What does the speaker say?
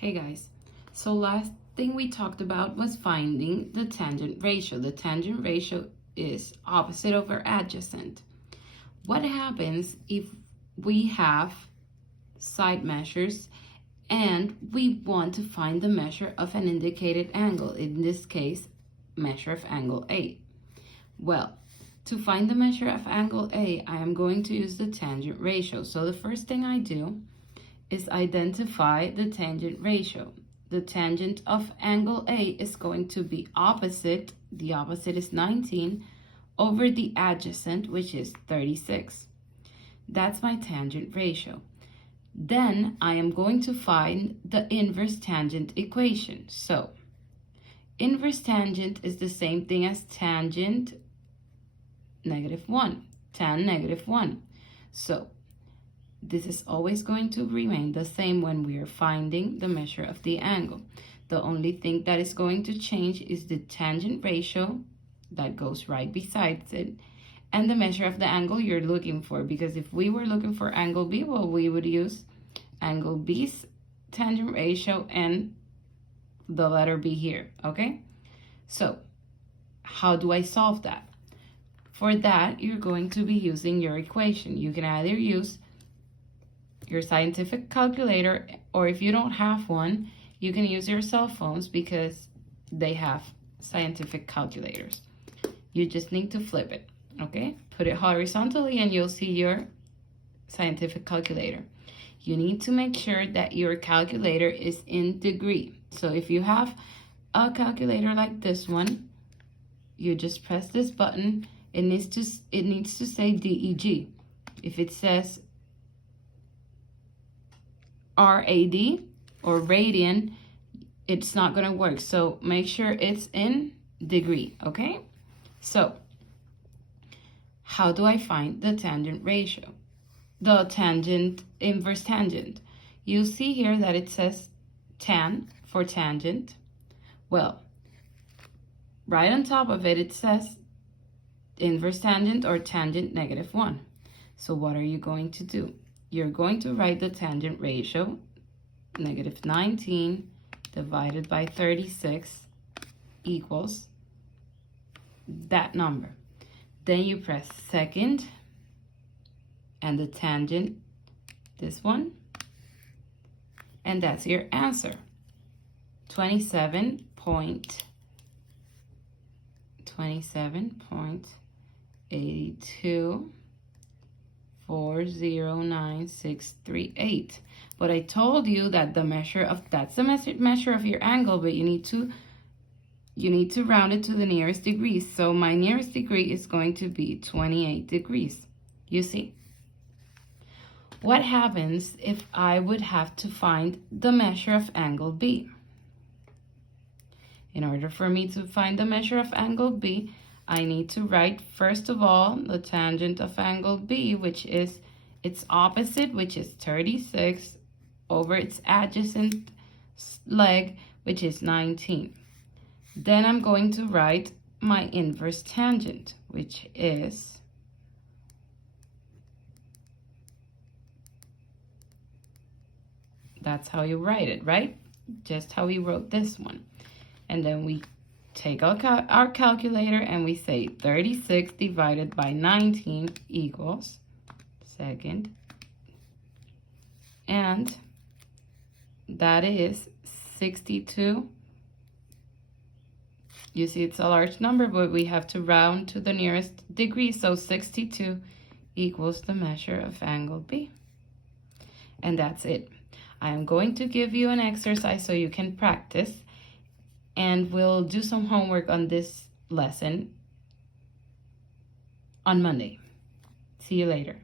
Hey guys, so last thing we talked about was finding the tangent ratio. The tangent ratio is opposite over adjacent. What happens if we have side measures and we want to find the measure of an indicated angle, in this case, measure of angle A? Well, to find the measure of angle A, I am going to use the tangent ratio. So the first thing I do is identify the tangent ratio. The tangent of angle A is going to be opposite, the opposite is 19, over the adjacent, which is 36. That's my tangent ratio. Then I am going to find the inverse tangent equation. So inverse tangent is the same thing as tangent -1, tan -1. So this is always going to remain the same when we are finding the measure of the angle. The only thing that is going to change is the tangent ratio that goes right besides it and the measure of the angle you're looking for. Because if we were looking for angle B, well, we would use angle B's tangent ratio and the letter B here, okay? So how do I solve that? For that, you're going to be using your equation. You can either use your scientific calculator, or if you don't have one, you can use your cell phones because they have scientific calculators. You just need to flip it, okay? Put it horizontally and you'll see your scientific calculator. You need to make sure that your calculator is in degree. So if you have a calculator like this one, you just press this button. It needs to say DEG. If it says RAD or radian, it's not going to work. So make sure it's in degree, okay? So how do I find the tangent ratio? The tangent, inverse tangent. You see here that it says tan for tangent. Well, right on top of it, it says inverse tangent or tangent -1. So what are you going to do? You're going to write the tangent ratio, -19 divided by 36 equals that number. Then you press second and the tangent, this one, and that's your answer. 27.82409638. But I told you that that's the measure of your angle, but you need to round it to the nearest degree. So my nearest degree is going to be 28 degrees. You see? What happens if I would have to find the measure of angle B? In order for me to find the measure of angle B, I need to write, first of all, the tangent of angle B, which is its opposite, which is 36, over its adjacent leg, which is 19. Then I'm going to write my inverse tangent, which is that's how you write it, right? Just how we wrote this one. And then we take our calculator and we say 36 divided by 19 equals second. And that is 62. You see it's a large number, but we have to round to the nearest degree. So 62 equals the measure of angle B. And that's it. I am going to give you an exercise so you can practice, and we'll do some homework on this lesson on Monday. See you later.